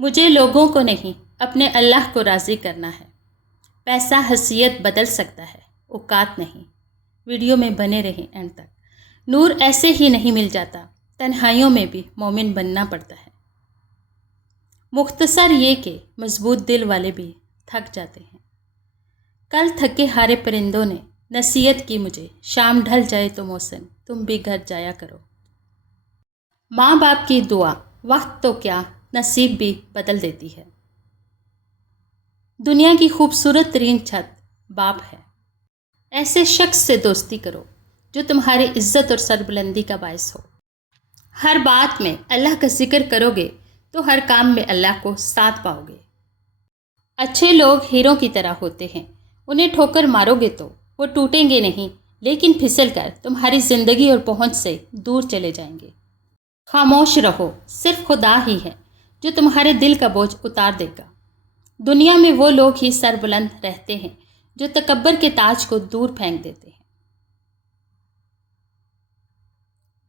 مجھے لوگوں کو نہیں اپنے اللہ کو راضی کرنا ہے۔ پیسہ حیثیت بدل سکتا ہے، اوقات نہیں۔ ویڈیو میں بنے رہیں اینڈ تک۔ نور ایسے ہی نہیں مل جاتا، تنہائیوں میں بھی مومن بننا پڑتا ہے۔ مختصر یہ کہ مضبوط دل والے بھی تھک جاتے ہیں۔ کل تھکے ہارے پرندوں نے نصیحت کی مجھے، شام ڈھل جائے تو محسن تم بھی گھر جایا کرو۔ ماں باپ کی دعا وقت تو کیا نصیب بھی بدل دیتی ہے۔ دنیا کی خوبصورت ترین چھت باپ ہے۔ ایسے شخص سے دوستی کرو جو تمہاری عزت اور سربلندی کا باعث ہو۔ ہر بات میں اللہ کا ذکر کرو گے تو ہر کام میں اللہ کو ساتھ پاؤ گے۔ اچھے لوگ ہیروں کی طرح ہوتے ہیں، انہیں ٹھوکر مارو گے تو وہ ٹوٹیں گے نہیں، لیکن پھسل کر تمہاری زندگی اور پہنچ سے دور چلے جائیں گے۔ خاموش رہو، صرف خدا ہی ہے جو تمہارے دل کا بوجھ اتار دے گا۔ دنیا میں وہ لوگ ہی سربلند رہتے ہیں جو تکبر کے تاج کو دور پھینک دیتے ہیں۔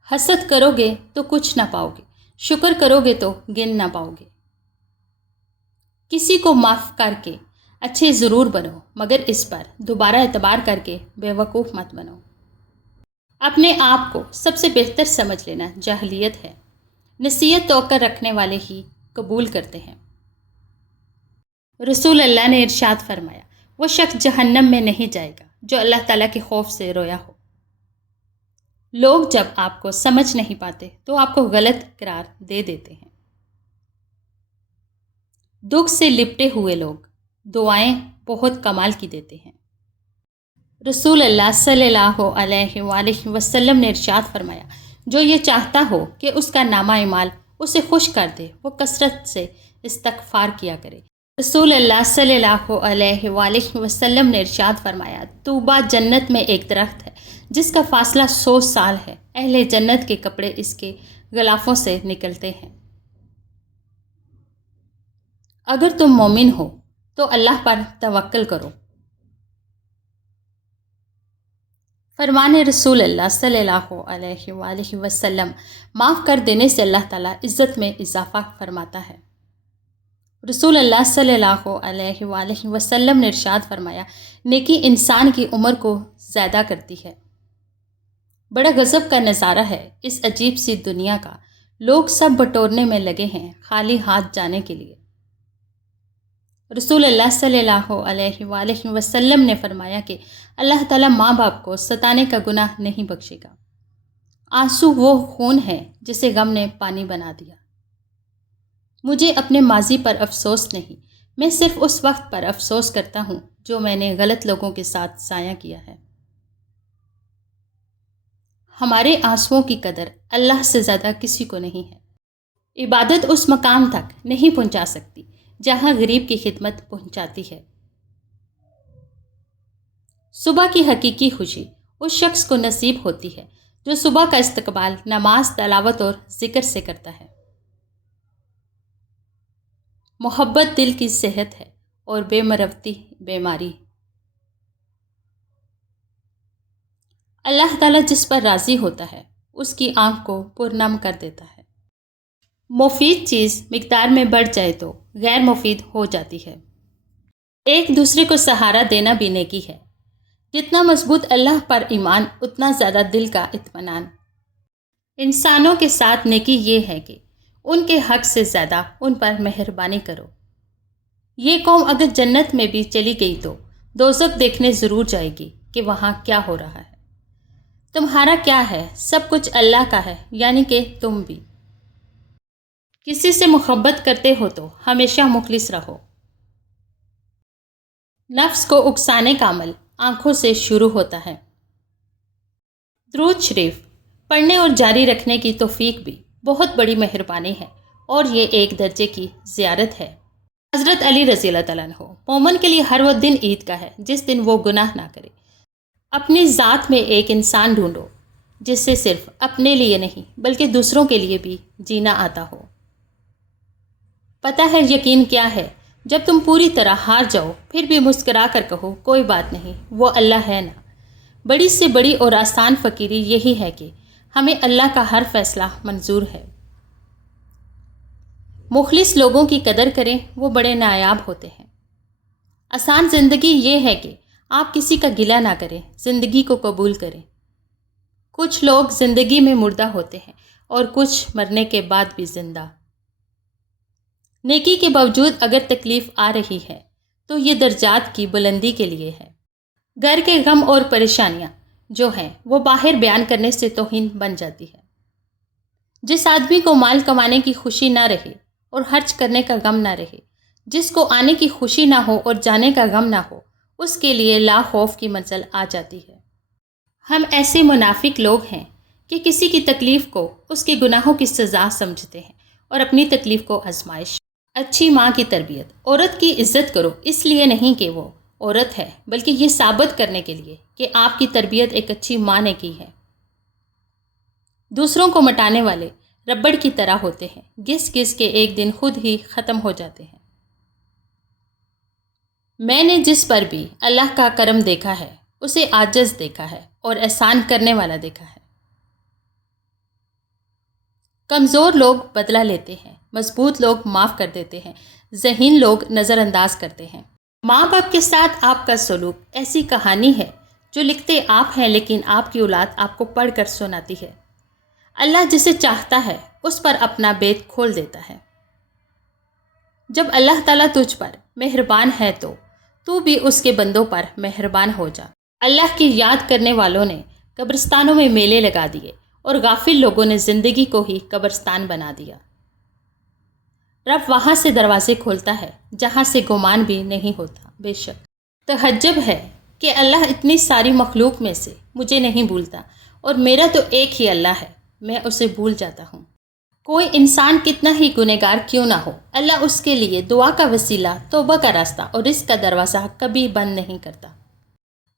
حسد کرو گے تو کچھ نہ پاؤ گے، شکر کرو گے تو گن نہ پاؤ گے۔ کسی کو معاف کر کے اچھے ضرور بنو، مگر اس پر دوبارہ اعتبار کر کے بے وقوف مت بنو۔ اپنے آپ کو سب سے بہتر سمجھ لینا جاہلیت ہے۔ نصیحت توقع رکھنے والے ہی قبول کرتے ہیں۔ رسول اللہ نے ارشاد فرمایا، وہ شخص جہنم میں نہیں جائے گا جو اللہ تعالیٰ کے خوف سے رویا ہو۔ لوگ جب آپ کو سمجھ نہیں پاتے تو آپ کو غلط قرار دے دیتے ہیں۔ دکھ سے لپٹے ہوئے لوگ دعائیں بہت کمال کی دیتے ہیں۔ رسول اللہ صلی اللہ علیہ وآلہ وسلم نے ارشاد فرمایا، جو یہ چاہتا ہو کہ اس کا نامہ اعمال اسے خوش کر دے، وہ کثرت سے استغفار کیا کرے۔ رسول اللہ صلی اللہ علیہ وآلہ وسلم نے ارشاد فرمایا، طوبیٰ جنت میں ایک درخت ہے جس کا فاصلہ 100 سال ہے، اہل جنت کے کپڑے اس کے غلافوں سے نکلتے ہیں۔ اگر تم مومن ہو تو اللہ پر توکل کرو۔ فرمان رسول اللہ صلی اللہ علیہ وآلہ وسلم، معاف کر دینے سے اللہ تعالیٰ عزت میں اضافہ فرماتا ہے۔ رسول اللہ صلی اللہ علیہ وآلہ وسلم نے ارشاد فرمایا، نیکی انسان کی عمر کو زیادہ کرتی ہے۔ بڑا غضب کا نظارہ ہے اس عجیب سی دنیا کا، لوگ سب بٹورنے میں لگے ہیں خالی ہاتھ جانے کے لیے۔ رسول اللہ صلی اللہ علیہ وآلہ وسلم نے فرمایا کہ اللہ تعالیٰ ماں باپ کو ستانے کا گناہ نہیں بخشے گا۔ آنسو وہ خون ہے جسے غم نے پانی بنا دیا۔ مجھے اپنے ماضی پر افسوس نہیں، میں صرف اس وقت پر افسوس کرتا ہوں جو میں نے غلط لوگوں کے ساتھ ضائع کیا ہے۔ ہمارے آنسوؤں کی قدر اللہ سے زیادہ کسی کو نہیں ہے۔ عبادت اس مقام تک نہیں پہنچا سکتی جہاں غریب کی خدمت پہنچاتی ہے۔ صبح کی حقیقی خوشی اس شخص کو نصیب ہوتی ہے جو صبح کا استقبال نماز، تلاوت اور ذکر سے کرتا ہے۔ محبت دل کی صحت ہے اور بے مروتی بیماری۔ اللہ تعالیٰ جس پر راضی ہوتا ہے اس کی آنکھ کو پرنم کر دیتا ہے۔ مفید چیز مقدار میں بڑھ جائے تو غیر مفید ہو جاتی ہے۔ ایک دوسرے کو سہارا دینا بھی نیکی ہے۔ جتنا مضبوط اللہ پر ایمان، اتنا زیادہ دل کا اطمینان۔ انسانوں کے ساتھ نیکی یہ ہے کہ ان کے حق سے زیادہ ان پر مہربانی کرو۔ یہ قوم اگر جنت میں بھی چلی گئی تو دوزخ دیکھنے ضرور جائے گی کہ وہاں کیا ہو رہا ہے۔ تمہارا کیا ہے؟ سب کچھ اللہ کا ہے، یعنی کہ تم بھی۔ کسی سے محبت کرتے ہو تو ہمیشہ مخلص رہو۔ نفس کو اکسانے کا عمل آنکھوں سے شروع ہوتا ہے۔ درود شریف پڑھنے اور جاری رکھنے کی توفیق بھی بہت بڑی مہربانی ہے، اور یہ ایک درجے کی زیارت ہے۔ حضرت علی رضی اللہ تعالیٰ عنہ، مومن کے لیے ہر وہ دن عید کا ہے جس دن وہ گناہ نہ کرے۔ اپنی ذات میں ایک انسان ڈھونڈو جس سے صرف اپنے لیے نہیں بلکہ دوسروں کے لیے بھی جینا آتا ہو۔ پتہ ہے یقین کیا ہے؟ جب تم پوری طرح ہار جاؤ پھر بھی مسکرا کر کہو کوئی بات نہیں، وہ اللہ ہے نا۔ بڑی سے بڑی اور آسان فقیری یہی ہے کہ ہمیں اللہ کا ہر فیصلہ منظور ہے۔ مخلص لوگوں کی قدر کریں، وہ بڑے نایاب ہوتے ہیں۔ آسان زندگی یہ ہے کہ آپ کسی کا گلہ نہ کریں، زندگی کو قبول کریں۔ کچھ لوگ زندگی میں مردہ ہوتے ہیں اور کچھ مرنے کے بعد بھی زندہ۔ نیکی کے باوجود اگر تکلیف آ رہی ہے تو یہ درجات کی بلندی کے لیے ہے۔ گھر کے غم اور پریشانیاں جو ہیں وہ باہر بیان کرنے سے توہین بن جاتی ہے۔ جس آدمی کو مال کمانے کی خوشی نہ رہے اور خرچ کرنے کا غم نہ رہے، جس کو آنے کی خوشی نہ ہو اور جانے کا غم نہ ہو، اس کے لیے لا خوف کی منزل آ جاتی ہے۔ ہم ایسے منافق لوگ ہیں کہ کسی کی تکلیف کو اس کے گناہوں کی سزا سمجھتے ہیں اور اپنی تکلیف کو آزمائش۔ اچھی ماں کی تربیت۔ عورت کی عزت کرو، اس لیے نہیں کہ وہ عورت ہے، بلکہ یہ ثابت کرنے کے لیے کہ آپ کی تربیت ایک اچھی ماں نے کی ہے۔ دوسروں کو مٹانے والے ربڑ کی طرح ہوتے ہیں، گھس گھس کے ایک دن خود ہی ختم ہو جاتے ہیں۔ میں نے جس پر بھی اللہ کا کرم دیکھا ہے اسے عاجز دیکھا ہے اور احسان کرنے والا دیکھا ہے۔ کمزور لوگ بدلہ لیتے ہیں، مضبوط لوگ معاف کر دیتے ہیں، ذہین لوگ نظر انداز کرتے ہیں۔ ماں باپ کے ساتھ آپ کا سلوک ایسی کہانی ہے جو لکھتے آپ ہیں لیکن آپ کی اولاد آپ کو پڑھ کر سناتی ہے۔ اللہ جسے چاہتا ہے اس پر اپنا بیت کھول دیتا ہے۔ جب اللہ تعالیٰ تجھ پر مہربان ہے تو بھی اس کے بندوں پر مہربان ہو جا۔ اللہ کی یاد کرنے والوں نے قبرستانوں میں میلے لگا دیے اور غافل لوگوں نے زندگی کو ہی قبرستان بنا دیا۔ رب وہاں سے دروازے کھولتا ہے جہاں سے گمان بھی نہیں ہوتا۔ بے شک تعجب ہے کہ اللہ اتنی ساری مخلوق میں سے مجھے نہیں بھولتا، اور میرا تو ایک ہی اللہ ہے، میں اسے بھول جاتا ہوں۔ کوئی انسان کتنا ہی گنہگار کیوں نہ ہو، اللہ اس کے لیے دعا کا وسیلہ، توبہ کا راستہ اور رزق کا دروازہ کبھی بند نہیں کرتا۔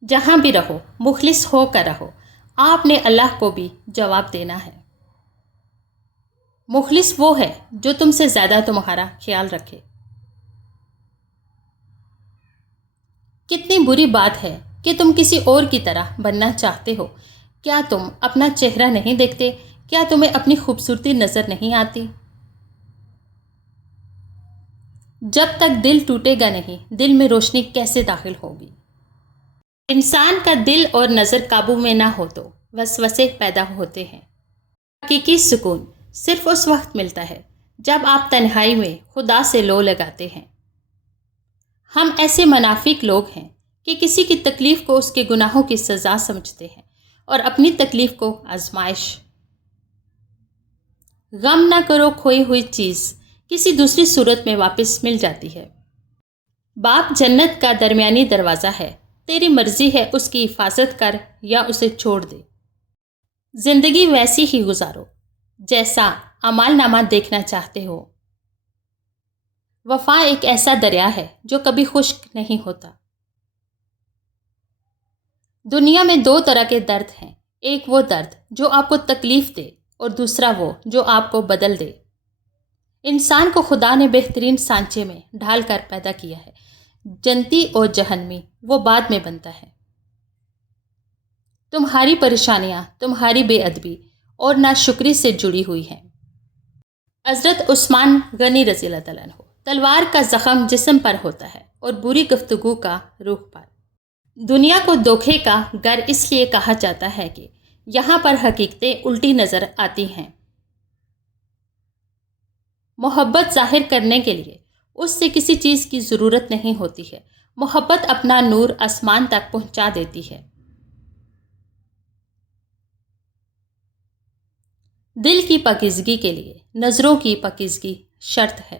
جہاں بھی رہو مخلص ہو کر رہو، آپ نے اللہ کو بھی جواب دینا ہے۔ مخلص وہ ہے جو تم سے زیادہ تمہارا خیال رکھے۔ کتنی بری بات ہے کہ تم کسی اور کی طرح بننا چاہتے ہو۔ کیا تم اپنا چہرہ نہیں دیکھتے؟ کیا تمہیں اپنی خوبصورتی نظر نہیں آتی؟ جب تک دل ٹوٹے گا نہیں، دل میں روشنی کیسے داخل ہوگی؟ انسان کا دل اور نظر قابو میں نہ ہو تو وسوسے پیدا ہوتے ہیں۔ حقیقی سکون صرف اس وقت ملتا ہے جب آپ تنہائی میں خدا سے لو لگاتے ہیں۔ ہم ایسے منافق لوگ ہیں کہ کسی کی تکلیف کو اس کے گناہوں کی سزا سمجھتے ہیں اور اپنی تکلیف کو آزمائش۔ غم نہ کرو، کھوئی ہوئی چیز کسی دوسری صورت میں واپس مل جاتی ہے۔ باپ جنت کا درمیانی دروازہ ہے، تیری مرضی ہے اس کی حفاظت کر یا اسے چھوڑ دے۔ زندگی ویسی ہی گزارو جیسا اعمال نامہ دیکھنا چاہتے ہو۔ وفا ایک ایسا دریا ہے جو کبھی خشک نہیں ہوتا۔ دنیا میں دو طرح کے درد ہیں، ایک وہ درد جو آپ کو تکلیف دے اور دوسرا وہ جو آپ کو بدل دے۔ انسان کو خدا نے بہترین سانچے میں ڈھال کر پیدا کیا ہے، جنتی اور جہنمی وہ بعد میں بنتا ہے۔ تمہاری پریشانیاں تمہاری بے ادبی اور ناشکری سے جڑی ہوئی ہیں۔ حضرت عثمان غنی رضی اللہ تعالیٰ عنہ، تلوار کا زخم جسم پر ہوتا ہے اور بری گفتگو کا روح پر۔ دنیا کو دھوکے کا گھر اس لیے کہا جاتا ہے کہ یہاں پر حقیقتیں الٹی نظر آتی ہیں۔ محبت ظاہر کرنے کے لیے اس سے کسی چیز کی ضرورت نہیں ہوتی ہے، محبت اپنا نور آسمان تک پہنچا دیتی ہے۔ دل کی پاکیزگی کے لیے نظروں کی پاکیزگی شرط ہے۔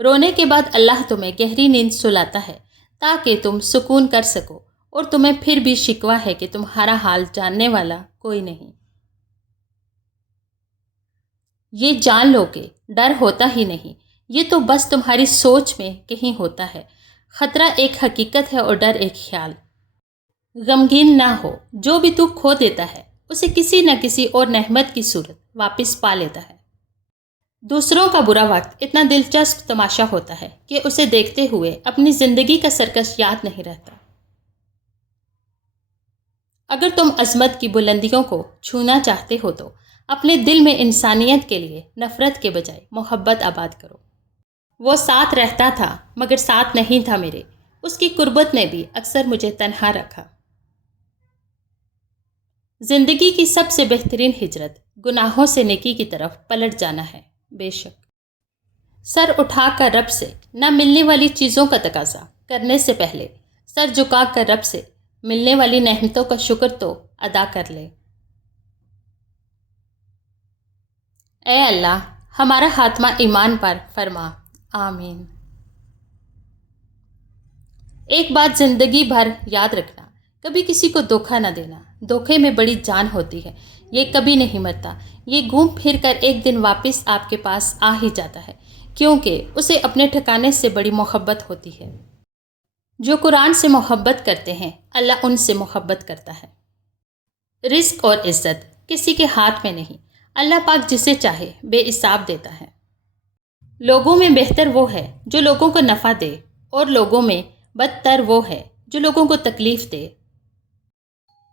رونے کے بعد اللہ تمہیں گہری نیند سلاتا ہے تاکہ تم سکون کر سکو، اور تمہیں پھر بھی شکوہ ہے کہ تمہارا حال جاننے والا کوئی نہیں۔ یہ جان لو کہ ڈر ہوتا ہی نہیں، یہ تو بس تمہاری سوچ میں کہیں ہوتا ہے۔ خطرہ ایک حقیقت ہے اور ڈر ایک خیال۔ غمگین نہ ہو، جو بھی تو کھو دیتا ہے اسے کسی نہ کسی اور نعمت کی صورت واپس پا لیتا ہے۔ دوسروں کا برا وقت اتنا دلچسپ تماشا ہوتا ہے کہ اسے دیکھتے ہوئے اپنی زندگی کا سرکش یاد نہیں رہتا۔ اگر تم عظمت کی بلندیوں کو چھونا چاہتے ہو تو اپنے دل میں انسانیت کے لیے نفرت کے بجائے محبت آباد کرو۔ وہ ساتھ رہتا تھا مگر ساتھ نہیں تھا میرے، اس کی قربت نے بھی اکثر مجھے تنہا رکھا۔ زندگی کی سب سے بہترین ہجرت گناہوں سے نیکی کی طرف پلٹ جانا ہے۔ بے شک سر اٹھا کر رب سے نہ ملنے والی چیزوں کا تقاضا کرنے سے پہلے سر جھکا کر رب سے ملنے والی نعمتوں کا شکر تو ادا کر لے۔ اے اللہ ہمارا خاتمہ ایمان پر فرما، آمین۔ ایک بات زندگی بھر یاد رکھنا، کبھی کسی کو دھوکہ نہ دینا۔ دھوکے میں بڑی جان ہوتی ہے، یہ کبھی نہیں مرتا، یہ گھوم پھر کر ایک دن واپس آپ کے پاس آ ہی جاتا ہے، کیونکہ اسے اپنے ٹھکانے سے بڑی محبت ہوتی ہے۔ جو قرآن سے محبت کرتے ہیں اللہ ان سے محبت کرتا ہے۔ رزق اور عزت کسی کے ہاتھ میں نہیں، اللہ پاک جسے چاہے بے حساب دیتا ہے۔ لوگوں میں بہتر وہ ہے جو لوگوں کو نفع دے، اور لوگوں میں بدتر وہ ہے جو لوگوں کو تکلیف دے۔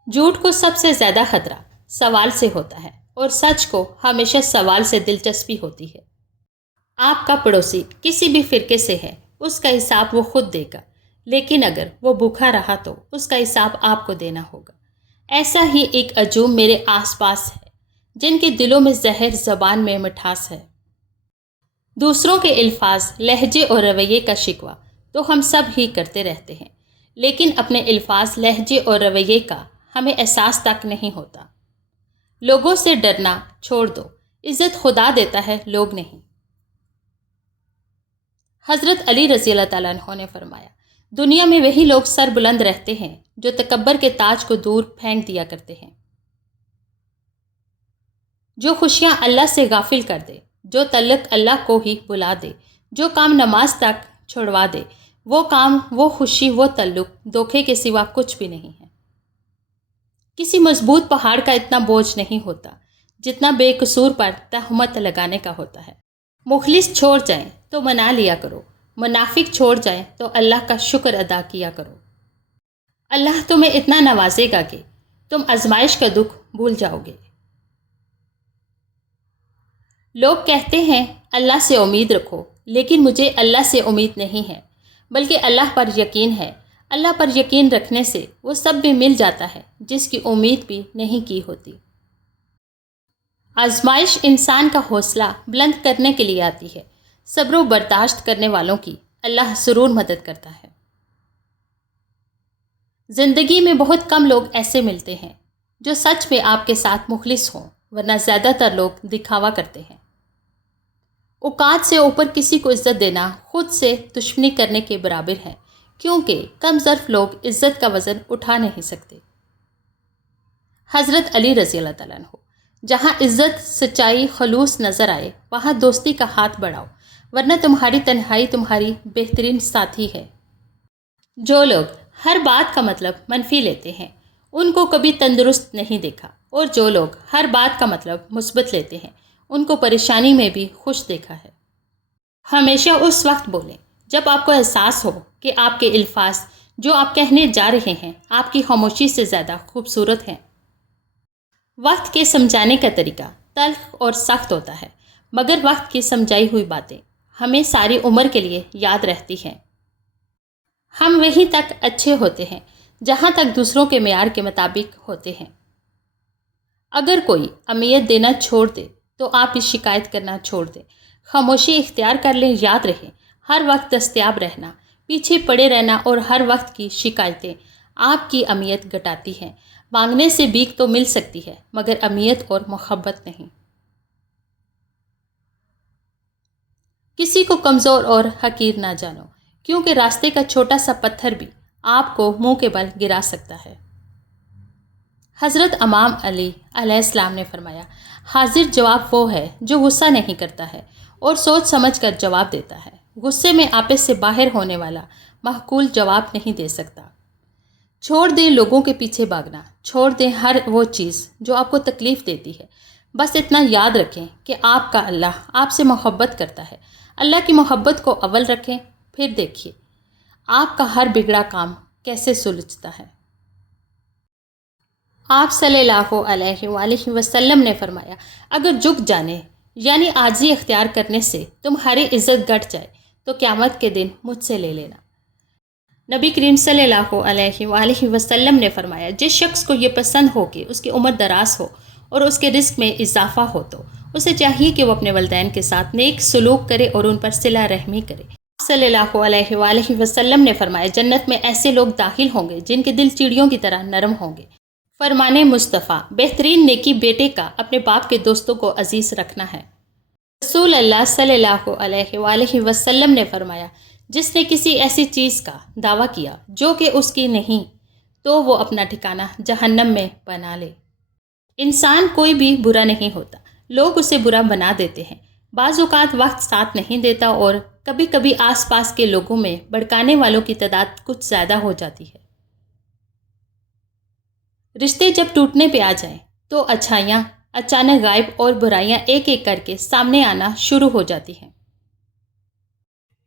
جھوٹ کو سب سے زیادہ خطرہ سوال سے ہوتا ہے، اور سچ کو ہمیشہ سوال سے دلچسپی ہوتی ہے۔ آپ کا پڑوسی کسی بھی فرقے سے ہے، اس کا حساب وہ خود دے گا، لیکن اگر وہ بھوکا رہا تو اس کا حساب آپ کو دینا ہوگا۔ ایسا ہی ایک ہجوم میرے آس پاس ہے جن کے دلوں میں زہر، زبان میں مٹھاس ہے۔ دوسروں کے الفاظ، لہجے اور رویے کا شکوہ تو ہم سب ہی کرتے رہتے ہیں، لیکن اپنے الفاظ، لہجے اور رویے کا ہمیں احساس تک نہیں ہوتا۔ لوگوں سے ڈرنا چھوڑ دو، عزت خدا دیتا ہے، لوگ نہیں۔ حضرت علی رضی اللہ تعالیٰ عنہ نے فرمایا، دنیا میں وہی لوگ سر بلند رہتے ہیں جو تکبر کے تاج کو دور پھینک دیا کرتے ہیں۔ جو خوشیاں اللہ سے غافل کر دے، جو تعلق اللہ کو ہی بلا دے، جو کام نماز تک چھڑوا دے، وہ کام، وہ خوشی، وہ تعلق دھوکے کے سوا کچھ بھی نہیں ہے۔ کسی مضبوط پہاڑ کا اتنا بوجھ نہیں ہوتا جتنا بے قصور پر تہمت لگانے کا ہوتا ہے۔ مخلص چھوڑ جائیں تو منا لیا کرو، منافق چھوڑ جائیں تو اللہ کا شکر ادا کیا کرو۔ اللہ تمہیں اتنا نوازے گا کہ تم آزمائش کا دکھ بھول جاؤ گے۔ لوگ کہتے ہیں اللہ سے امید رکھو، لیکن مجھے اللہ سے امید نہیں ہے، بلکہ اللہ پر یقین ہے۔ اللہ پر یقین رکھنے سے وہ سب بھی مل جاتا ہے جس کی امید بھی نہیں کی ہوتی۔ آزمائش انسان کا حوصلہ بلند کرنے کے لیے آتی ہے۔ صبر و برداشت کرنے والوں کی اللہ ضرور مدد کرتا ہے۔ زندگی میں بہت کم لوگ ایسے ملتے ہیں جو سچ میں آپ کے ساتھ مخلص ہوں، ورنہ زیادہ تر لوگ دکھاوا کرتے ہیں۔ اوقات سے اوپر کسی کو عزت دینا خود سے دشمنی کرنے کے برابر ہے، کیونکہ کم ظرف لوگ عزت کا وزن اٹھا نہیں سکتے۔ حضرت علی رضی اللہ تعالیٰ عنہ، جہاں عزت، سچائی، خلوص نظر آئے وہاں دوستی کا ہاتھ بڑھاؤ، ورنہ تمہاری تنہائی تمہاری بہترین ساتھی ہے۔ جو لوگ ہر بات کا مطلب منفی لیتے ہیں ان کو کبھی تندرست نہیں دیکھا، اور جو لوگ ہر بات کا مطلب مثبت لیتے ہیں ان کو پریشانی میں بھی خوش دیکھا ہے۔ ہمیشہ اس وقت بولیں جب آپ کو احساس ہو کہ آپ کے الفاظ جو آپ کہنے جا رہے ہیں آپ کی خاموشی سے زیادہ خوبصورت ہیں۔ وقت کے سمجھانے کا طریقہ تلخ اور سخت ہوتا ہے، مگر وقت کی سمجھائی ہوئی باتیں ہمیں ساری عمر کے لیے یاد رہتی ہیں۔ ہم وہیں تک اچھے ہوتے ہیں جہاں تک دوسروں کے معیار کے مطابق ہوتے ہیں۔ اگر کوئی اہمیت دینا چھوڑ دے تو آپ اس شکایت کرنا چھوڑ دیں، خاموشی اختیار کر لیں۔ یاد رہیں، ہر وقت دستیاب رہنا، پیچھے پڑے رہنا اور ہر وقت کی شکایتیں آپ کی اہمیت گھٹاتی ہیں۔ مانگنے سے بھیک تو مل سکتی ہے مگر اہمیت اور محبت نہیں۔ کسی کو کمزور اور حقیر نہ جانو، کیونکہ راستے کا چھوٹا سا پتھر بھی آپ کو منہ کے بل گرا سکتا ہے۔ حضرت امام علی علیہ السلام نے فرمایا، حاضر جواب وہ ہے جو غصہ نہیں کرتا ہے اور سوچ سمجھ کر جواب دیتا ہے۔ غصے میں آپے سے باہر ہونے والا معقول جواب نہیں دے سکتا۔ چھوڑ دیں لوگوں کے پیچھے بھاگنا، چھوڑ دیں ہر وہ چیز جو آپ کو تکلیف دیتی ہے۔ بس اتنا یاد رکھیں کہ آپ کا اللہ آپ سے محبت کرتا ہے۔ اللہ کی محبت کو اول رکھیں، پھر دیکھیے آپ کا ہر بگڑا کام کیسے سلجھتا ہے۔ آپ صلی اللہ علیہ وآلہ وسلم نے فرمایا، اگر جھک جانے یعنی عاجزی اختیار کرنے سے تمہاری عزت گھٹ جائے تو قیامت کے دن مجھ سے لے لینا۔ نبی کریم صلی اللہ علیہ وآلہ وسلم نے فرمایا، جس شخص کو یہ پسند ہو کہ اس کی عمر دراز ہو اور اس کے رزق میں اضافہ ہو تو اسے چاہیے کہ وہ اپنے والدین کے ساتھ نیک سلوک کرے اور ان پر صلہ رحمی کرے۔ صلی اللہ علیہ وآلہ وسلم نے فرمایا، جنت میں ایسے لوگ داخل ہوں گے جن کے دل چڑیوں کی طرح نرم ہوں گے۔ فرمان مصطفیٰ، بہترین نیکی بیٹے کا اپنے باپ کے دوستوں کو عزیز رکھنا ہے۔ رسول اللہ صلی اللہ علیہ وآلہ وسلم نے فرمایا، جس نے کسی ایسی چیز کا دعویٰ کیا جو کہ اس کی نہیں تو وہ اپنا ٹھکانہ جہنم میں بنا لے۔ انسان کوئی بھی برا نہیں ہوتا، لوگ اسے برا بنا دیتے ہیں۔ بعض اوقات وقت ساتھ نہیں دیتا اور کبھی کبھی آس پاس کے لوگوں میں بھڑکانے والوں کی تعداد کچھ زیادہ ہو جاتی ہے۔ رشتے جب ٹوٹنے پہ آ جائیں تو اچھائیاں اچانک غائب اور برائیاں ایک ایک کر کے سامنے آنا شروع ہو جاتی ہیں۔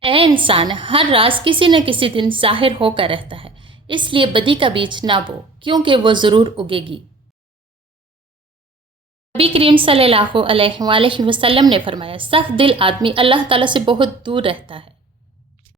اے انسان، ہر راز کسی نہ کسی دن ظاہر ہو کر رہتا ہے، اس لیے بدی کا بیج نہ بو کیونکہ وہ ضرور اگے گی۔ نبی کریم صلی اللہ علیہ وآلہ وسلم نے فرمایا، سخت دل آدمی اللہ تعالیٰ سے بہت دور رہتا ہے۔